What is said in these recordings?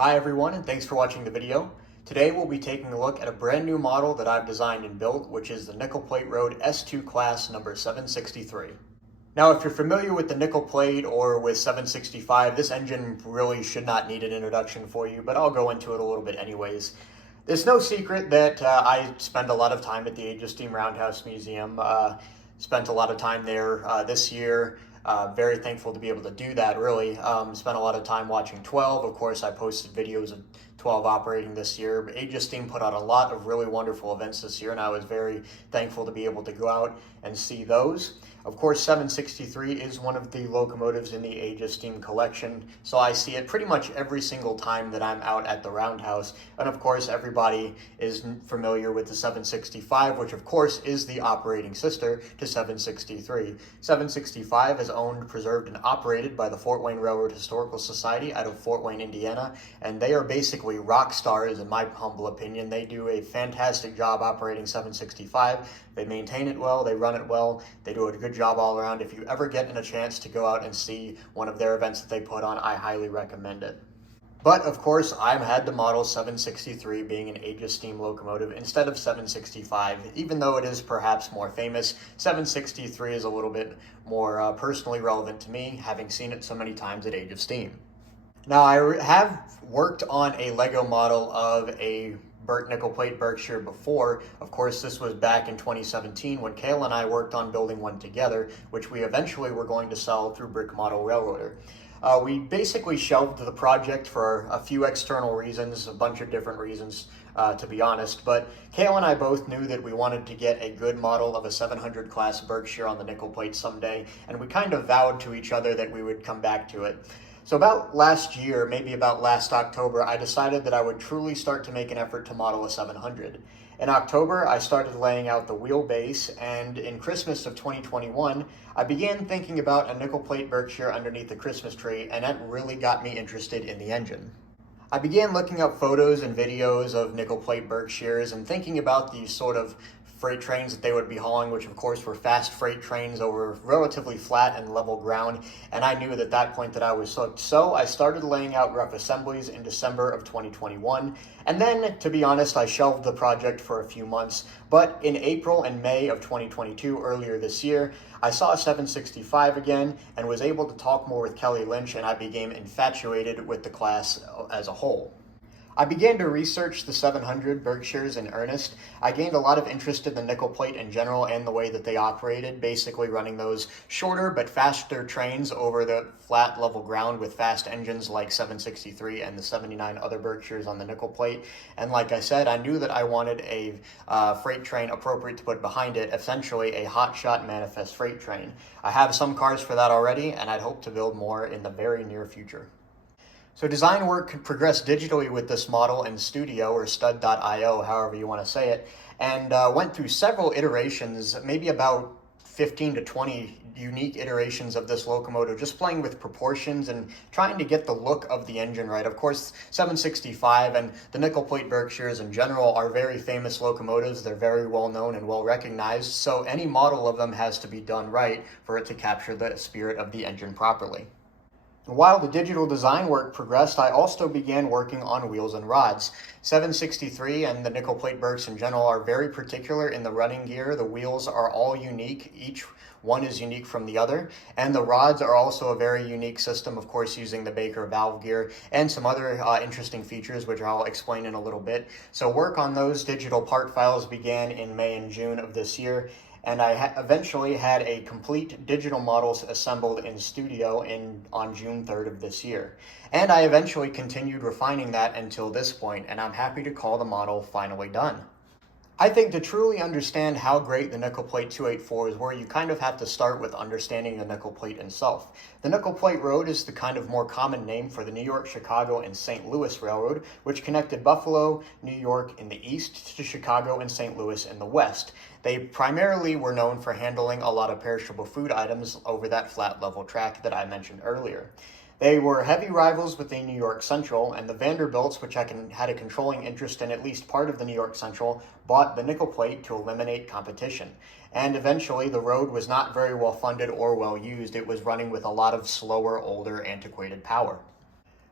Hi everyone, and thanks for watching the video. Today we'll be taking a look at a brand new model that I've designed and built, which is the Nickel Plate Road S-2 class number 763. Now, if you're familiar with the nickel plate or with 765, this engine really should not need an introduction for you, but I'll go into it a little bit anyways. It's no secret that I spend a lot of time at the Age of Steam Roundhouse Museum. Spent a lot of time there this year. Very thankful to be able to do that, really. Spent a lot of time watching 12. Of course, I posted videos of 12 operating this year. But Age of Steam put out a lot of really wonderful events this year, and I was very thankful to be able to go out and see those. Of course, 763 is one of the locomotives in the Age of Steam collection, so I see it pretty much every single time that I'm out at the Roundhouse. And of course, everybody is familiar with the 765, which of course is the operating sister to 763. 765 is owned, preserved, and operated by the Fort Wayne Railroad Historical Society out of Fort Wayne, Indiana, and they are basically rock stars in my humble opinion. They do a fantastic job operating 765. They maintain it well, they run it well, they do a good job all around. If you ever get in a chance to go out and see one of their events that they put on, I highly recommend it. But of course, I've had the model 763 being an Age of Steam locomotive instead of 765. Even though it is perhaps more famous, 763 is a little bit more personally relevant to me, having seen it so many times at Age of Steam. Now, I have worked on a Lego model of a nickel plate Berkshire before. Of course, this was back in 2017 when Kayla and I worked on building one together, which we eventually were going to sell through Brick Model Railroader. We basically shelved the project for a few external reasons, a bunch of different reasons, to be honest, but Kayla and I both knew that we wanted to get a good model of a 700 class Berkshire on the nickel plate someday, and we kind of vowed to each other that we would come back to it. So about last year, maybe about last October, I decided that I would truly start to make an effort to model a 700. In October, I started laying out the wheelbase, and in Christmas of 2021, I began thinking about a nickel plate Berkshire underneath the Christmas tree, and that really got me interested in the engine. I began looking up photos and videos of nickel plate Berkshires and thinking about the sort of freight trains that they would be hauling, which of course were fast freight trains over relatively flat and level ground, and I knew at that point that I was hooked. So I started laying out rough assemblies in December of 2021, and then, to be honest, I shelved the project for a few months, but in April and May of 2022, earlier this year, I saw a 765 again and was able to talk more with Kelly Lynch, and I became infatuated with the class as a whole. I began to research the 700 Berkshires in earnest. I gained a lot of interest in the nickel plate in general and the way that they operated, basically running those shorter but faster trains over the flat level ground with fast engines like 763 and the 79 other Berkshires on the nickel plate. And like I said, I knew that I wanted a freight train appropriate to put behind it, essentially a hotshot manifest freight train. I have some cars for that already, and I'd hope to build more in the very near future. So design work progressed digitally with this model in Studio, or stud.io, however you want to say it, and went through several iterations, maybe about 15 to 20 unique iterations of this locomotive, just playing with proportions and trying to get the look of the engine right. Of course, 765 and the nickel plate Berkshires in general are very famous locomotives. They're very well known and well recognized, so any model of them has to be done right for it to capture the spirit of the engine properly. While the digital design work progressed, I also began working on wheels and rods. 763 and the nickel plate Berks in general are very particular in the running gear. The wheels are all unique. Each one is unique from the other. And the rods are also a very unique system, of course, using the Baker valve gear and some other interesting features, which I'll explain in a little bit. So work on those digital part files began in May and June of this year, and I eventually had a complete digital model assembled in Studio on June 3rd of this year. And I eventually continued refining that until this point, and I'm happy to call the model finally done. I think to truly understand how great the nickel plate 284 is where you kind of have to start with understanding the nickel plate itself. The nickel plate road is the kind of more common name for the New York, Chicago, and St. Louis Railroad, which connected Buffalo, New York in the east to Chicago and St. Louis in the west. They primarily were known for handling a lot of perishable food items over that flat level track that I mentioned earlier. They were heavy rivals with the New York Central, and the Vanderbilts, which had a controlling interest in at least part of the New York Central, bought the nickel plate to eliminate competition. And eventually, the road was not very well funded or well used. It was running with a lot of slower, older, antiquated power.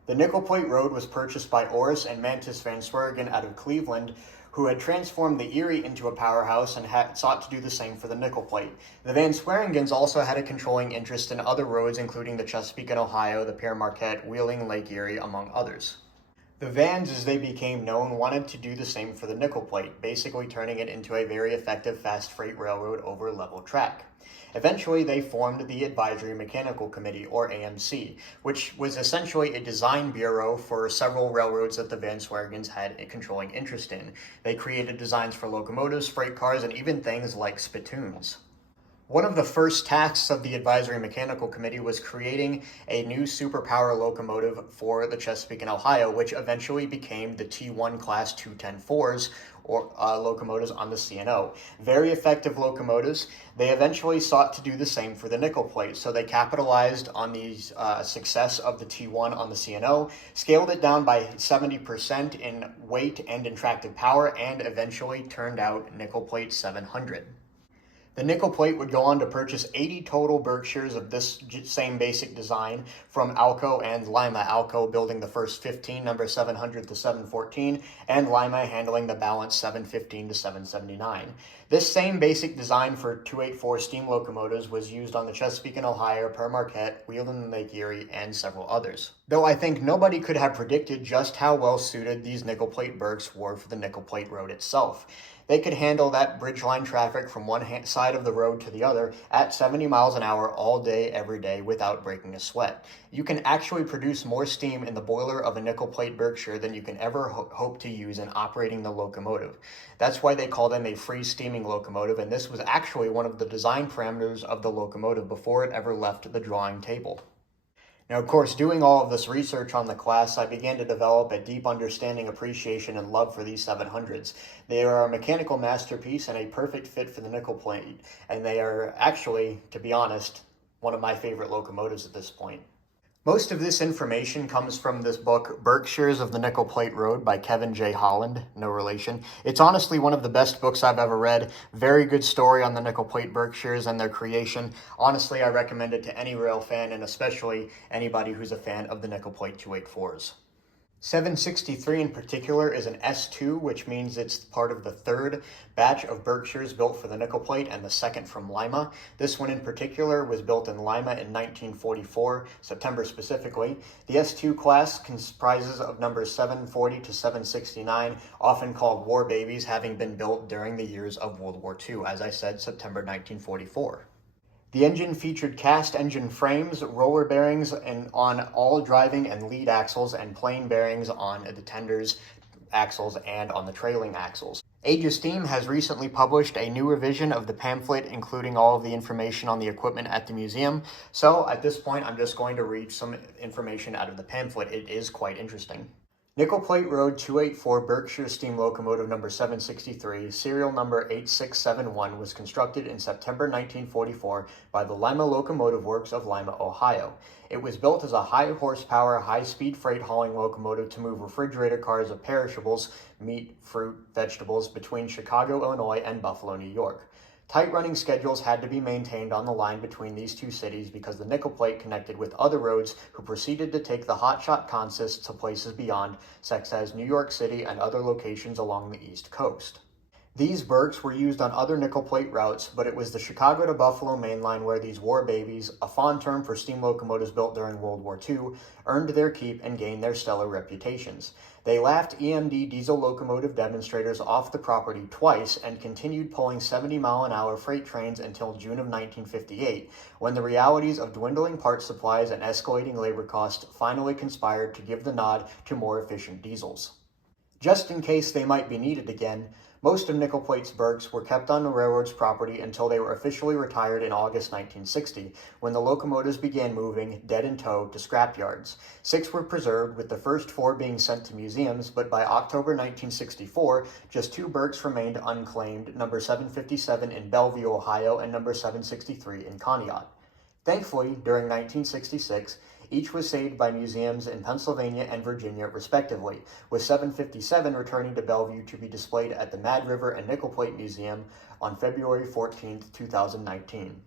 The nickel plate road was purchased by Oris and Mantis Van Sweringen out of Cleveland, who had transformed the Erie into a powerhouse and had sought to do the same for the nickel plate. The Van Sweringens also had a controlling interest in other roads, including the Chesapeake and Ohio, the Pere Marquette, Wheeling, Lake Erie, among others. The Vans, as they became known, wanted to do the same for the nickel plate, basically turning it into a very effective fast freight railroad over level track. Eventually, they formed the Advisory Mechanical Committee, or AMC, which was essentially a design bureau for several railroads that the Van Sweringens had a controlling interest in. They created designs for locomotives, freight cars, and even things like spittoons. One of the first tasks of the Advisory Mechanical Committee was creating a new superpower locomotive for the Chesapeake and Ohio, which eventually became the T1 Class 210-4s, or locomotives on the C&O. Very effective locomotives. They eventually sought to do the same for the nickel plate, so they capitalized on the success of the T1 on the C&O, scaled it down by 70% in weight and in tractive power, and eventually turned out nickel plate 700. The nickel plate would go on to purchase 80 total Berkshires of this same basic design from Alco and Lima. Alco building the first 15, number 700 to 714, and Lima handling the balance 715 to 779. This same basic design for 284 steam locomotives was used on the Chesapeake and Ohio, Pere Marquette, Wheeling and Lake Erie, and several others. Though I think nobody could have predicted just how well suited these nickel plate Berks were for the nickel plate road itself. They could handle that bridge line traffic from one side of the road to the other at 70 miles an hour all day, every day, without breaking a sweat. You can actually produce more steam in the boiler of a nickel plate Berkshire than you can ever hope to use in operating the locomotive. That's why they call them a free steaming locomotive, and this was actually one of the design parameters of the locomotive before it ever left the drawing table. Now, of course, doing all of this research on the class, I began to develop a deep understanding, appreciation, and love for these 700s. They are a mechanical masterpiece and a perfect fit for the nickel plate, and they are actually, to be honest, one of my favorite locomotives at this point. Most of this information comes from this book, Berkshires of the Nickel Plate Road by Kevin J. Holland, no relation. It's honestly one of the best books I've ever read. Very good story on the nickel plate Berkshires and their creation. Honestly, I recommend it to any rail fan, and especially anybody who's a fan of the nickel plate 284s. 763 in particular is an S-2, which means it's part of the third batch of Berkshires built for the nickel plate and the second from Lima. This one in particular was built in Lima in 1944, September specifically. The S-2 class comprises of numbers 740 to 769, often called war babies, having been built during the years of World War II, as I said, September 1944. The engine featured cast engine frames, roller bearings on all driving and lead axles, and plain bearings on the tenders axles and on the trailing axles. Age of Steam has recently published a new revision of the pamphlet, including all of the information on the equipment at the museum. So at this point, I'm just going to read some information out of the pamphlet. It is quite interesting. Nickel Plate Road 284 Berkshire Steam Locomotive number 763, serial number 8671, was constructed in September 1944 by the Lima Locomotive Works of Lima, Ohio. It was built as a high-horsepower, high-speed freight hauling locomotive to move refrigerator cars of perishables, meat, fruit, vegetables, between Chicago, Illinois, and Buffalo, New York. Tight running schedules had to be maintained on the line between these two cities because the nickel plate connected with other roads who proceeded to take the hotshot consists to places beyond, such as New York City and other locations along the East Coast. These Berks were used on other nickel plate routes, but it was the Chicago to Buffalo main line where these war babies, a fond term for steam locomotives built during World War II, earned their keep and gained their stellar reputations. They laughed EMD diesel locomotive demonstrators off the property twice and continued pulling 70-mile-an-hour freight trains until June of 1958, when the realities of dwindling parts supplies and escalating labor costs finally conspired to give the nod to more efficient diesels. Just in case they might be needed again, most of Nickel Plate's Berks were kept on the railroad's property until they were officially retired in August 1960, when the locomotives began moving, dead in tow, to scrap yards. 6 were preserved, with the first 4 being sent to museums, but by October 1964, just 2 Berks remained unclaimed, number 757 in Bellevue, Ohio, and number 763 in Conneaut. Thankfully, during 1966, each was saved by museums in Pennsylvania and Virginia, respectively, with 757 returning to Bellevue to be displayed at the Mad River and Nickel Plate Museum on February 14, 2019.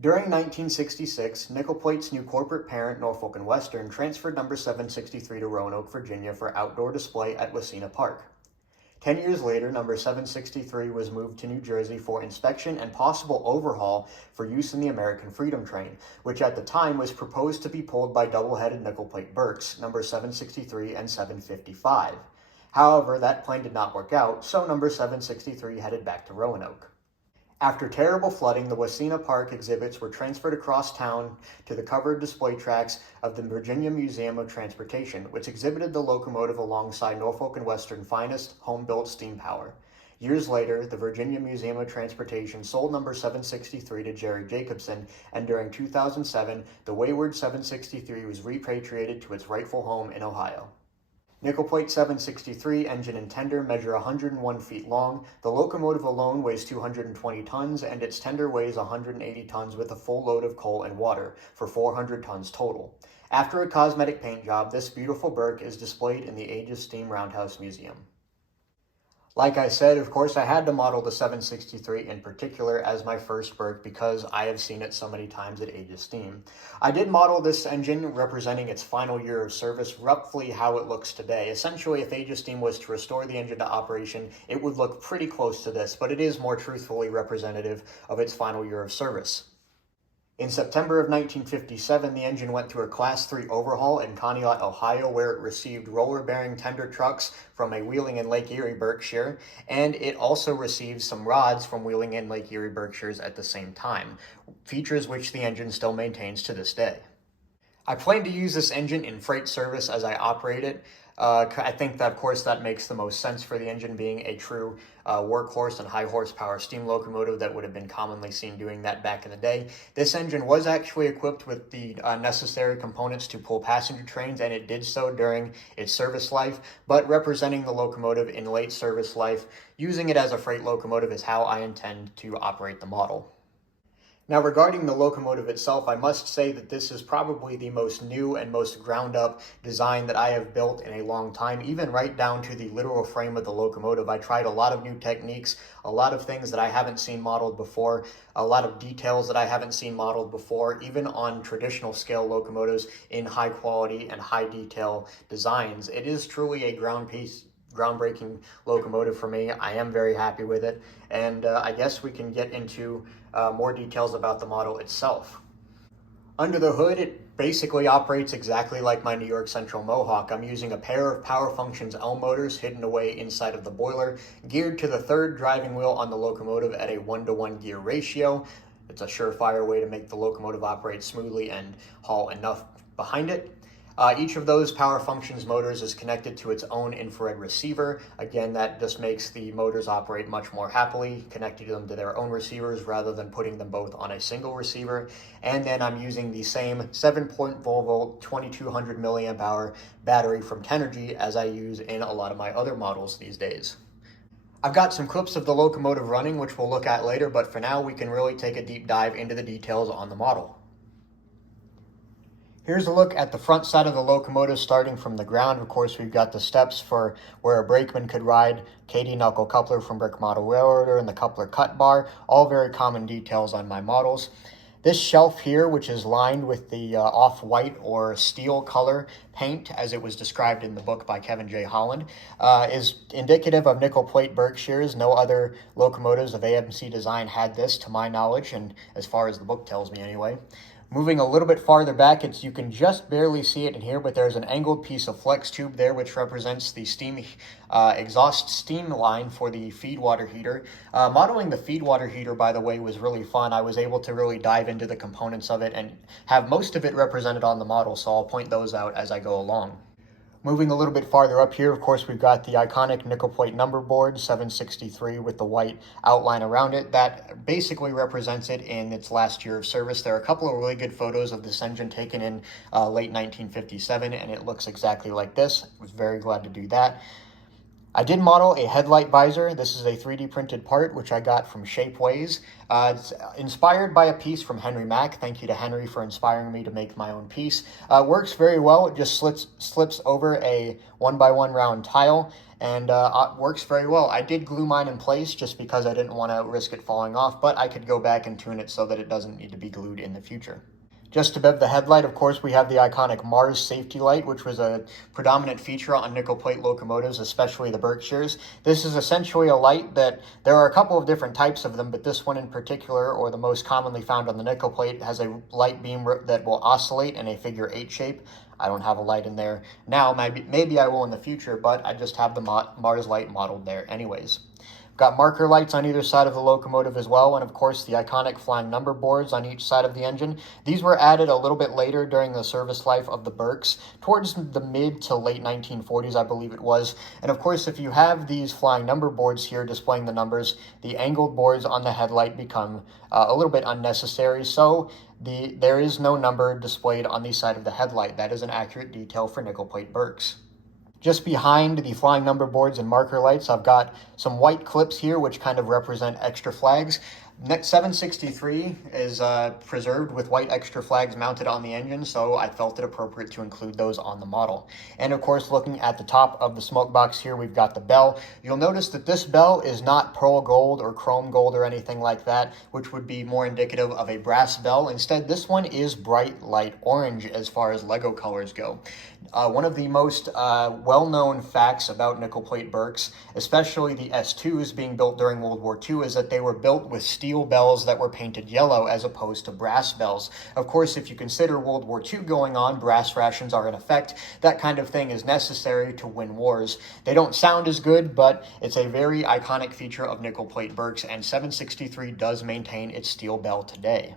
During 1966, Nickel Plate's new corporate parent, Norfolk and Western, transferred number 763 to Roanoke, Virginia for outdoor display at Wasena Park. 10 years later, number 763 was moved to New Jersey for inspection and possible overhaul for use in the American Freedom Train, which at the time was proposed to be pulled by double-headed nickel plate Berks, number 763 and 755. However, that plan did not work out, so number 763 headed back to Roanoke. After terrible flooding, the Wasena Park exhibits were transferred across town to the covered display tracks of the Virginia Museum of Transportation, which exhibited the locomotive alongside Norfolk and Western finest home-built steam power. Years later, the Virginia Museum of Transportation sold number 763 to Jerry Jacobson, and during 2007, the wayward 763 was repatriated to its rightful home in Ohio. Nickel Plate 763 engine and tender measure 101 feet long. The locomotive alone weighs 220 tons, and its tender weighs 180 tons with a full load of coal and water, for 400 tons total. After a cosmetic paint job, this beautiful Berk is displayed in the Age of Steam Roundhouse Museum. Like I said, of course, I had to model the 763 in particular as my first Berk because I have seen it so many times at Age of Steam. I did model this engine representing its final year of service, roughly how it looks today. Essentially, if Age of Steam was to restore the engine to operation, it would look pretty close to this, but it is more truthfully representative of its final year of service. In September of 1957, the engine went through a Class 3 overhaul in Conneaut, Ohio, where it received roller-bearing tender trucks from a Wheeling and Lake Erie Berkshire, and it also received some rods from Wheeling and Lake Erie Berkshires at the same time, features which the engine still maintains to this day. I plan to use this engine in freight service as I operate it. I think that, of course, that makes the most sense for the engine being a true workhorse and high horsepower steam locomotive that would have been commonly seen doing that back in the day. This engine was actually equipped with the necessary components to pull passenger trains, and it did so during its service life, but representing the locomotive in late service life, using it as a freight locomotive is how I intend to operate the model. Now, regarding the locomotive itself, I must say that this is probably the most new and most ground-up design that I have built in a long time, even right down to the literal frame of the locomotive. I tried a lot of new techniques, a lot of things that I haven't seen modeled before, a lot of details that I haven't seen modeled before, even on traditional scale locomotives in high quality and high detail designs. It is truly a groundbreaking locomotive for me. I am very happy with it, and I guess we can get into more details about the model itself. Under the hood, it basically operates exactly like my New York Central Mohawk. I'm using a pair of Power Functions L motors hidden away inside of the boiler, geared to the third driving wheel on the locomotive at a 1-to-1 gear ratio. It's a surefire way to make the locomotive operate smoothly and haul enough behind it. Each of those Power Functions motors is connected to its own infrared receiver. Again, that just makes the motors operate much more happily, connecting them to their own receivers rather than putting them both on a single receiver. And then I'm using the same 7-volt 2200 milliamp hour battery from Tenergy as I use in a lot of my other models these days. I've got some clips of the locomotive running, which we'll look at later, but for now we can really take a deep dive into the details on the model. Here's a look at the front side of the locomotive starting from the ground. Of course, we've got the steps for where a brakeman could ride, Katy knuckle coupler from Brick Model Railroader, and the coupler cut bar, all very common details on my models. This shelf here, which is lined with the off-white or steel color paint, as it was described in the book by Kevin J. Holland, is indicative of nickel plate Berkshires. No other locomotives of AMC design had this, to my knowledge, and as far as the book tells me anyway. Moving a little bit farther back, you can just barely see it in here, but there's an angled piece of flex tube there, which represents the steam exhaust steam line for the feed water heater. Modeling the feed water heater, by the way, was really fun. I was able to really dive into the components of it and have most of it represented on the model, so I'll point those out as I go along. Moving a little bit farther up here, of course, we've got the iconic nickel plate number board, 763, with the white outline around it. That basically represents it in its last year of service. There are a couple of really good photos of this engine taken in late 1957, and it looks exactly like this. I was very glad to do that. I did model a headlight visor. This is a 3D printed part, which I got from Shapeways. It's inspired by a piece from Henry Mack. Thank you to Henry for inspiring me to make my own piece. Works very well. It just slips over a 1x1 round tile and works very well. I did glue mine in place just because I didn't want to risk it falling off, but I could go back and tune it so that it doesn't need to be glued in the future. Just above the headlight, of course, we have the iconic Mars safety light, which was a predominant feature on nickel plate locomotives, especially the Berkshires. This is essentially a light that, there are a couple of different types of them, but this one in particular, or the most commonly found on the nickel plate, has a light beam that will oscillate in a figure 8 shape. I don't have a light in there now, maybe I will in the future, but I just have the Mars light modeled there anyways. Got marker lights on either side of the locomotive as well, and of course the iconic flying number boards on each side of the engine. These were added a little bit later during the service life of the Berks, towards the mid to late 1940s, I believe it was. And of course, if you have these flying number boards here displaying the numbers, the angled boards on the headlight become a little bit unnecessary, so there is no number displayed on the side of the headlight. That is an accurate detail for nickel plate Berks. Just behind the flying number boards and marker lights, I've got some white clips here, which kind of represent extra flags. 763 is preserved with white extra flags mounted on the engine, so I felt it appropriate to include those on the model. And of course, looking at the top of the smoke box here, we've got the bell. You'll notice that this bell is not pearl gold or chrome gold or anything like that, which would be more indicative of a brass bell. Instead, this one is bright light orange as far as Lego colors go. One of the most well-known facts about nickel plate Berks, especially the S-2s being built during World War II, is that they were built with steel bells that were painted yellow as opposed to brass bells. Of course, if you consider World War II going on, brass rations are in effect. That kind of thing is necessary to win wars. They don't sound as good, but it's a very iconic feature of nickel plate Berks, and 763 does maintain its steel bell today.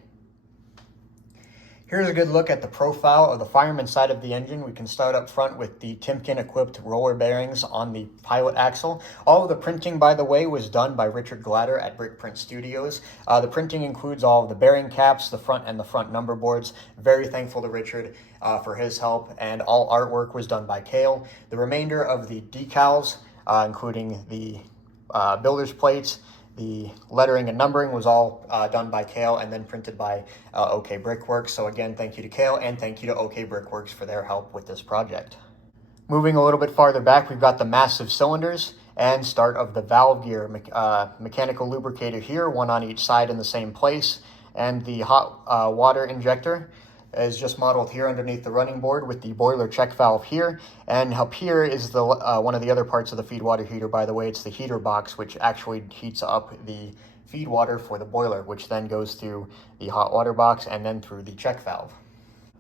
Here's a good look at the profile of the fireman side of the engine. We can start up front with the Timken-equipped roller bearings on the pilot axle. All of the printing, by the way, was done by Richard Glatter at Brick Print Studios. The printing includes all of the bearing caps, the front and the front number boards. Very thankful to Richard for his help, and all artwork was done by Cale. The remainder of the decals, including the builder's plates, the lettering and numbering, was all done by Cale and then printed by OK Brickworks. So again, thank you to Cale and thank you to OK Brickworks for their help with this project. Moving a little bit farther back, we've got the massive cylinders and start of the valve gear. Mechanical lubricator here, one on each side in the same place, and the hot water injector is just modeled here underneath the running board with the boiler check valve here. And up here is the one of the other parts of the feed water heater, by the way. It's the heater box, which actually heats up the feed water for the boiler, which then goes through the hot water box and then through the check valve.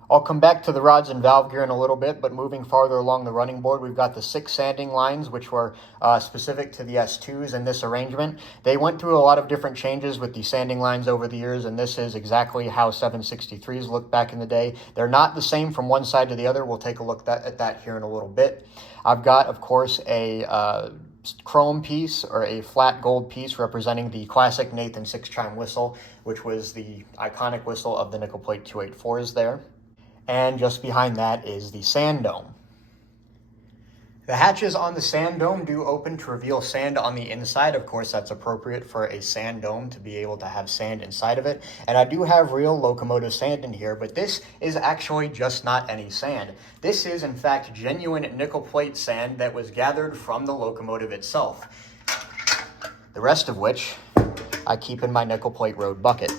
I'll come back to the rods and valve gear in a little bit, but moving farther along the running board, we've got the 6 sanding lines, which were specific to the S2s in this arrangement. They went through a lot of different changes with the sanding lines over the years, and this is exactly how 763s looked back in the day. They're not the same from one side to the other. We'll take a look at that here in a little bit. I've got, of course, a chrome piece, or a flat gold piece, representing the classic Nathan 6-chime whistle, which was the iconic whistle of the nickel plate 284s there. And just behind that is the sand dome. The hatches on the sand dome do open to reveal sand on the inside. Of course, that's appropriate for a sand dome to be able to have sand inside of it. And I do have real locomotive sand in here, but this is actually just not any sand. This is, in fact, genuine nickel plate sand that was gathered from the locomotive itself. The rest of which I keep in my nickel plate road bucket.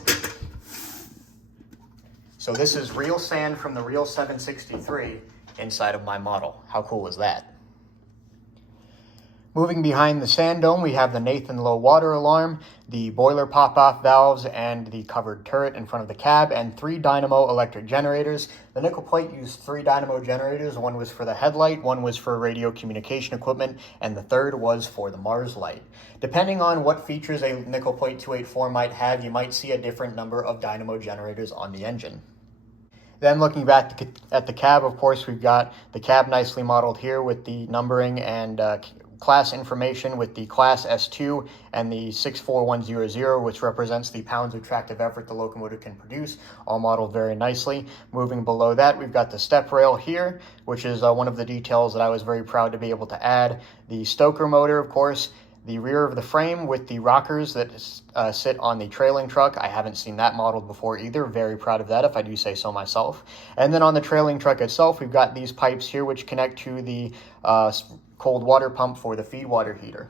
So this is real sand from the real 763 inside of my model. How cool is that? Moving behind the sand dome, we have the Nathan low water alarm, the boiler pop-off valves, and the covered turret in front of the cab, and 3 dynamo electric generators. The nickel plate used 3 dynamo generators. One was for the headlight, one was for radio communication equipment, and the third was for the Mars light. Depending on what features a nickel plate 284 might have, you might see a different number of dynamo generators on the engine. Then looking back at the cab, of course, we've got the cab nicely modeled here with the numbering and class information with the class S-2 and the 64100, which represents the pounds of tractive effort the locomotive can produce, all modeled very nicely. Moving below that, we've got the step rail here, which is one of the details that I was very proud to be able to add. The stoker motor, of course, the rear of the frame with the rockers that sit on the trailing truck. I haven't seen that modeled before either. Very proud of that, if I do say so myself. And then on the trailing truck itself, we've got these pipes here which connect to the cold water pump for the feed water heater.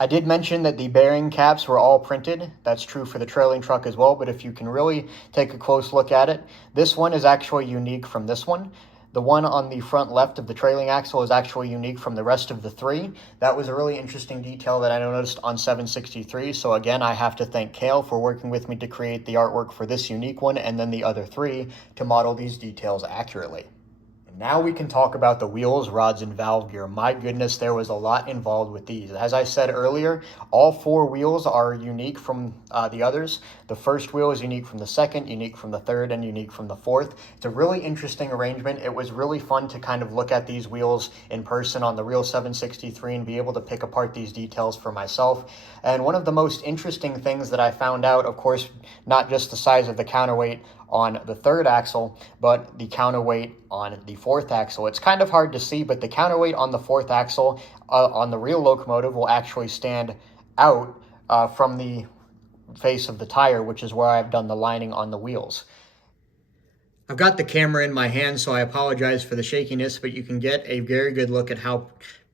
I did mention that the bearing caps were all printed. That's true for the trailing truck as well, but if you can really take a close look at it, this one is actually unique from this one. The one on the front left of the trailing axle is actually unique from the rest of the three. That was a really interesting detail that I noticed on 763. So again, I have to thank Kale for working with me to create the artwork for this unique one and then the other three to model these details accurately. Now we can talk about the wheels, rods, and valve gear. My goodness, there was a lot involved with these. As I said earlier, all four wheels are unique from the others. The first wheel is unique from the second, unique from the third, and unique from the fourth. It's a really interesting arrangement. It was really fun to kind of look at these wheels in person on the real 763 and be able to pick apart these details for myself. And one of the most interesting things that I found out, of course, not just the size of the counterweight on the third axle, but the counterweight on the fourth axle. It's kind of hard to see, but the counterweight on the fourth axle on the real locomotive will actually stand out from the face of the tire, which is where I've done the lining on the wheels. I've got the camera in my hand, so I apologize for the shakiness, but you can get a very good look at how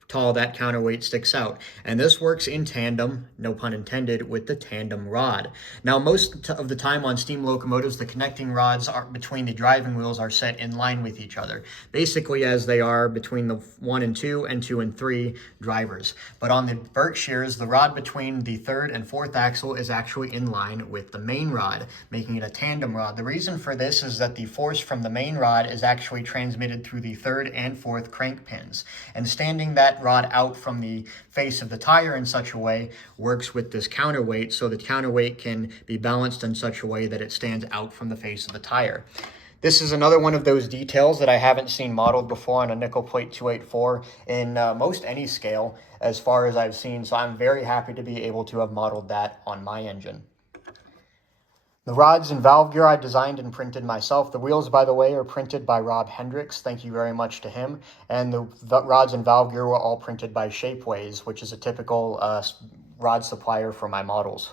tall that counterweight sticks out. And this works in tandem, no pun intended, with the tandem rod. Now, most of the time on steam locomotives, the connecting rods are between the driving wheels are set in line with each other, basically as they are between the 1 and 2 and 2 and 3 drivers. But on the Berkshires, the rod between the third and fourth axle is actually in line with the main rod, making it a tandem rod. The reason for this is that the force from the main rod is actually transmitted through the third and fourth crank pins, and standing that rod out from the face of the tire in such a way works with this counterweight, so the counterweight can be balanced in such a way that it stands out from the face of the tire. This is another one of those details that I haven't seen modeled before on a nickel plate 284 in most any scale as far as I've seen, so I'm very happy to be able to have modeled that on my engine. The rods and valve gear I designed and printed myself. The wheels, by the way, are printed by Rob Hendricks. Thank you very much to him. And the rods and valve gear were all printed by Shapeways, which is a typical rod supplier for my models.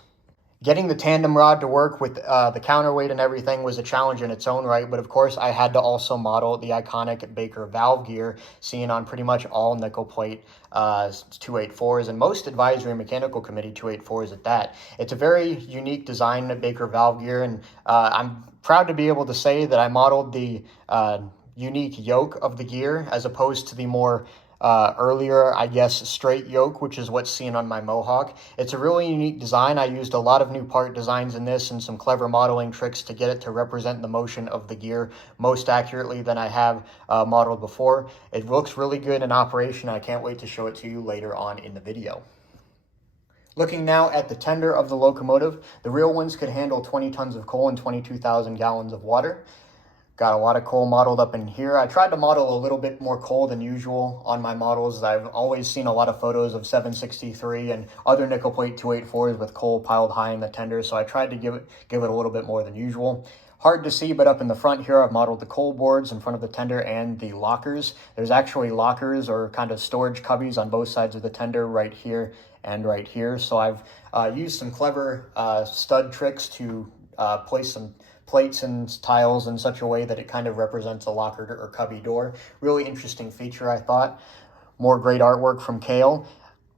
Getting the tandem rod to work with the counterweight and everything was a challenge in its own right, but of course I had to also model the iconic Baker valve gear seen on pretty much all nickel plate 284s and most advisory mechanical committee 284s at that. It's a very unique design of Baker valve gear, and I'm proud to be able to say that I modeled the unique yoke of the gear as opposed to the more earlier, I guess, straight yoke, which is what's seen on my Mohawk. It's a really unique design. I used a lot of new part designs in this and some clever modeling tricks to get it to represent the motion of the gear most accurately than I have modeled before. It looks really good in operation. I can't wait to show it to you later on in the video. Looking now at the tender of the locomotive, the real ones could handle 20 tons of coal and 22,000 gallons of water. Got a lot of coal modeled up in here. I tried to model a little bit more coal than usual on my models. I've always seen a lot of photos of 763 and other nickel plate 284s with coal piled high in the tender, so I tried to give it a little bit more than usual. Hard to see, but up in the front here, I've modeled the coal boards in front of the tender and the lockers. There's actually lockers or kind of storage cubbies on both sides of the tender, right here and right here. So I've used some clever stud tricks to place some plates and tiles in such a way that it kind of represents a locker or cubby door. Really interesting feature, I thought. More great artwork from Kale.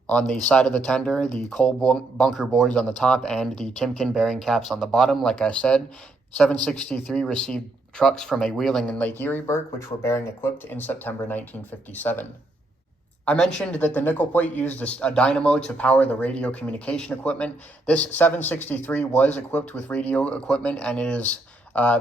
On the side of the tender, the coal bunker boards on the top and the Timken bearing caps on the bottom. Like I said, 763 received trucks from a wheeling in Lake Erie Berk, which were bearing equipped in September 1957. I mentioned that the nickel plate used a dynamo to power the radio communication equipment. This 763 was equipped with radio equipment, and it is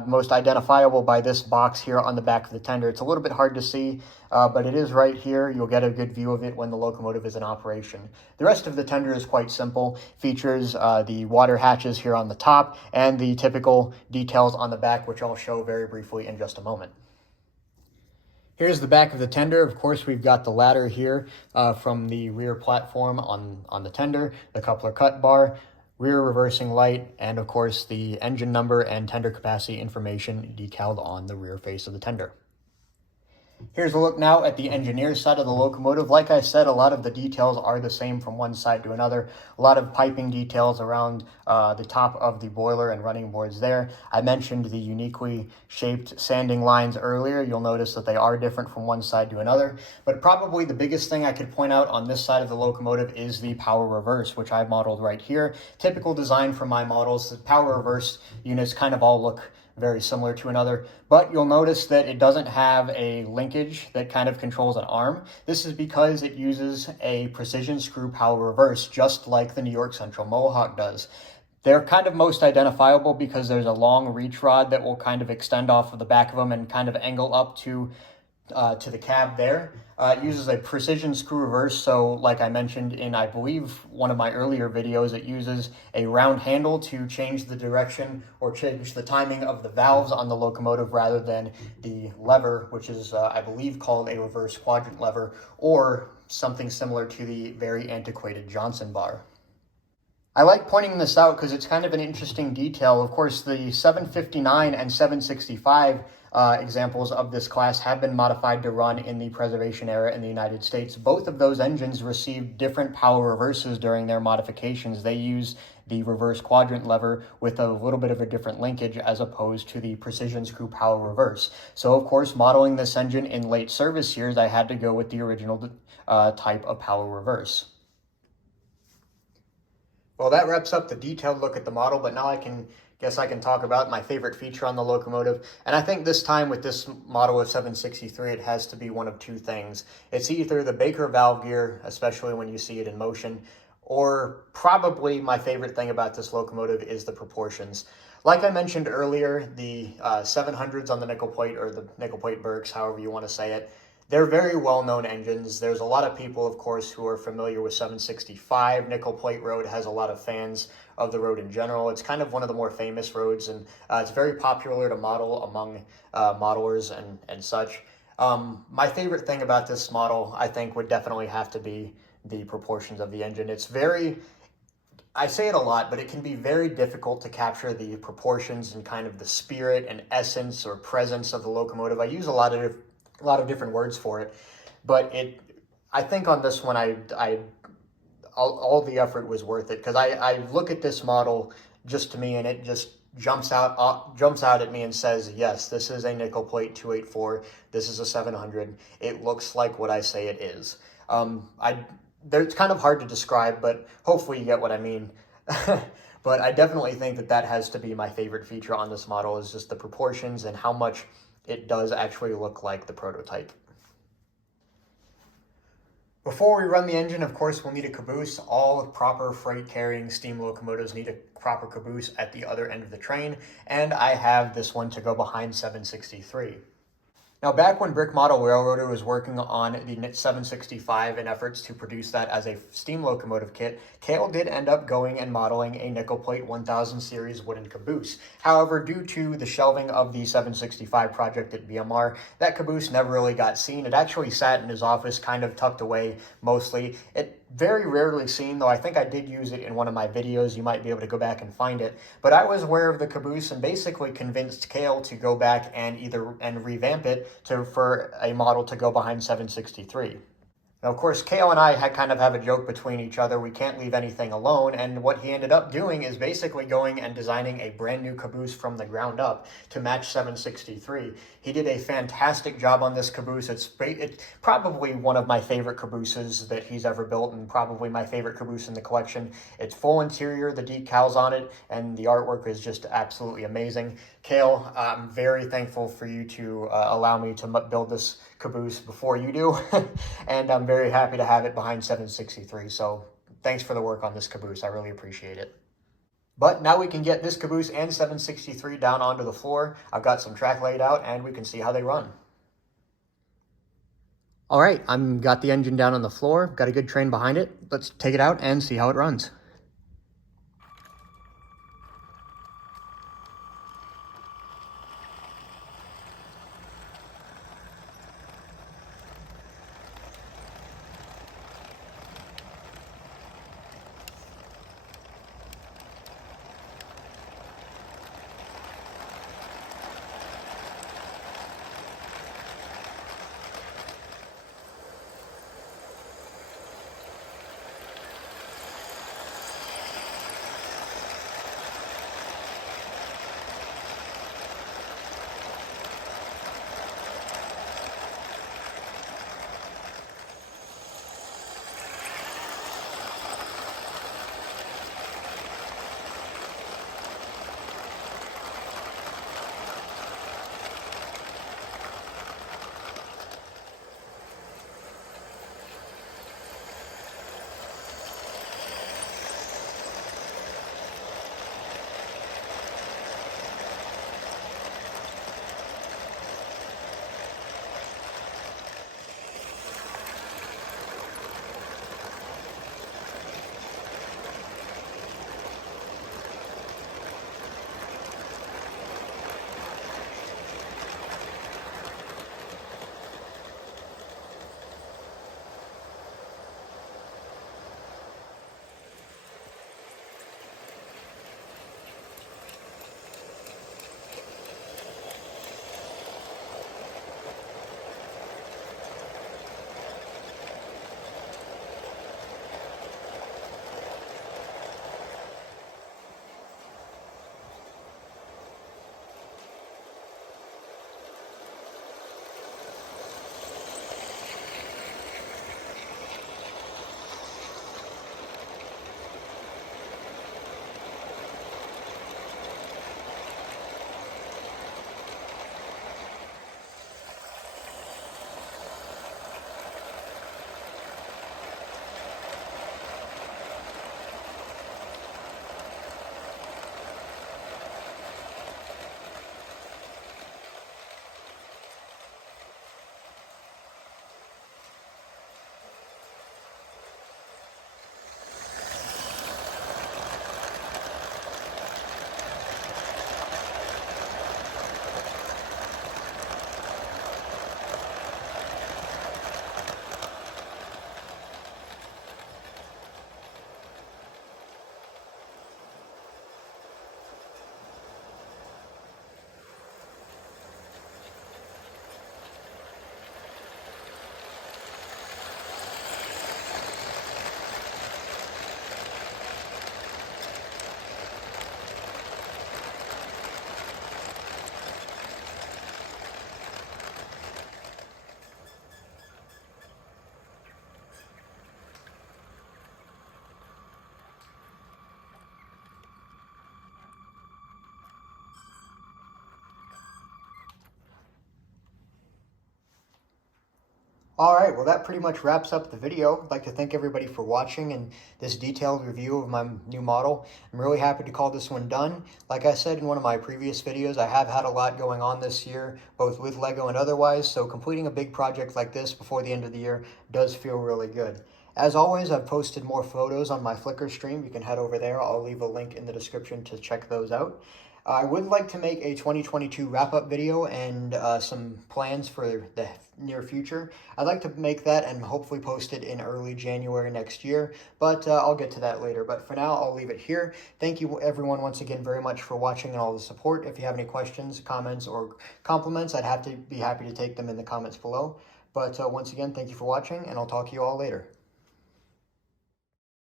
most identifiable by this box here on the back of the tender. It's a little bit hard to see, but it is right here. You'll get a good view of it when the locomotive is in operation. The rest of the tender is quite simple. Features the water hatches here on the top and the typical details on the back, which I'll show very briefly in just a moment. Here's the back of the tender. Of course, we've got the ladder here from the rear platform on the tender, the coupler cut bar, rear reversing light, and of course the engine number and tender capacity information decaled on the rear face of the tender. Here's a look now at the engineer's side of the locomotive. Like I said, a lot of the details are the same from one side to another. A lot of piping details around the top of the boiler and running boards there. I mentioned the uniquely shaped sanding lines earlier. You'll notice that they are different from one side to another. But probably the biggest thing I could point out on this side of the locomotive is the power reverse, which I've modeled right here. Typical design for my models, the power reverse units kind of all look very similar to another, but you'll notice that it doesn't have a linkage that kind of controls an arm. This is because it uses a precision screw power reverse, just like the New York Central Mohawk does. They're kind of most identifiable because there's a long reach rod that will kind of extend off of the back of them and kind of angle up to the cab there. It uses a precision screw reverse, so like I mentioned in, I believe, one of my earlier videos, it uses a round handle to change the direction or change the timing of the valves on the locomotive rather than the lever, which is, I believe, called a reverse quadrant lever, or something similar to the very antiquated Johnson bar. I like pointing this out because it's kind of an interesting detail. Of course, the 759 and 765 examples of this class have been modified to run in the preservation era in the United States. Both of those engines received different power reverses during their modifications. They use the reverse quadrant lever with a little bit of a different linkage as opposed to the precision screw power reverse. So of course, modeling this engine in late service years, I had to go with the original type of power reverse. Well, that wraps up the detailed look at the model, but now I guess I can talk about my favorite feature on the locomotive. And I think this time with this model of 763, it has to be one of two things. It's either the Baker valve gear, especially when you see it in motion, or probably my favorite thing about this locomotive is the proportions. Like I mentioned earlier, the 700s on the nickel plate, or the nickel plate Berks, however you want to say it, they're very well-known engines. There's a lot of people, of course, who are familiar with 765. Nickel Plate Road has a lot of fans of the road in general. It's kind of one of the more famous roads, and it's very popular to model among modelers and such. My favorite thing about this model, I think, would definitely have to be the proportions of the engine. It's very, I say it a lot, but it can be very difficult to capture the proportions and kind of the spirit and essence or presence of the locomotive. I use a lot of different words for it, but I think on this one, all the effort was worth it, because I look at this model just to me and it just jumps out at me and says, yes, this is a nickel plate 284. This is a 700. It looks like what I say it is. It's kind of hard to describe, but hopefully you get what I mean. But I definitely think that has to be my favorite feature on this model, is just the proportions and how much it does actually look like the prototype. Before we run the engine, of course, we'll need a caboose. All proper freight-carrying steam locomotives need a proper caboose at the other end of the train, and I have this one to go behind 763. Now, back when Brick Model Railroader was working on the 765 in efforts to produce that as a steam locomotive kit, Cale did end up going and modeling a nickel plate 1000 series wooden caboose. However, due to the shelving of the 765 project at BMR, that caboose never really got seen. It actually sat in his office, kind of tucked away mostly. It very rarely seen, though I think I did use it in one of my videos. You might be able to go back and find it. But I was aware of the caboose and basically convinced Cale to go back and revamp it for a model to go behind 763. Now, of course, Cale and I kind of have a joke between each other. We can't leave anything alone, and what he ended up doing is basically going and designing a brand new caboose from the ground up to match 763. He did a fantastic job on this caboose. It's probably one of my favorite cabooses that he's ever built, and probably my favorite caboose in the collection. It's full interior, the decals on it, and the artwork is just absolutely amazing. Cale, I'm very thankful for you to allow me to build this caboose before you do, and I'm very happy to have it behind 763, so thanks for the work on this caboose. I really appreciate it. But now we can get this caboose and 763 down onto the floor. I've got some track laid out, and we can see how they run. All right, I've got the engine down on the floor, got a good train behind it. Let's take it out and see how it runs. All right, well, that pretty much wraps up the video. I'd like to thank everybody for watching and this detailed review of my new model. I'm really happy to call this one done. Like I said in one of my previous videos, I have had a lot going on this year, both with LEGO and otherwise, so completing a big project like this before the end of the year does feel really good. As always, I've posted more photos on my Flickr stream. You can head over there. I'll leave a link in the description to check those out. I would like to make a 2022 wrap-up video and some plans for the near future. I'd like to make that and hopefully post it in early January next year, but I'll get to that later. But for now, I'll leave it here. Thank you everyone once again very much for watching and all the support. If you have any questions, comments, or compliments, I'd be happy to take them in the comments below. But once again, thank you for watching, and I'll talk to you all later.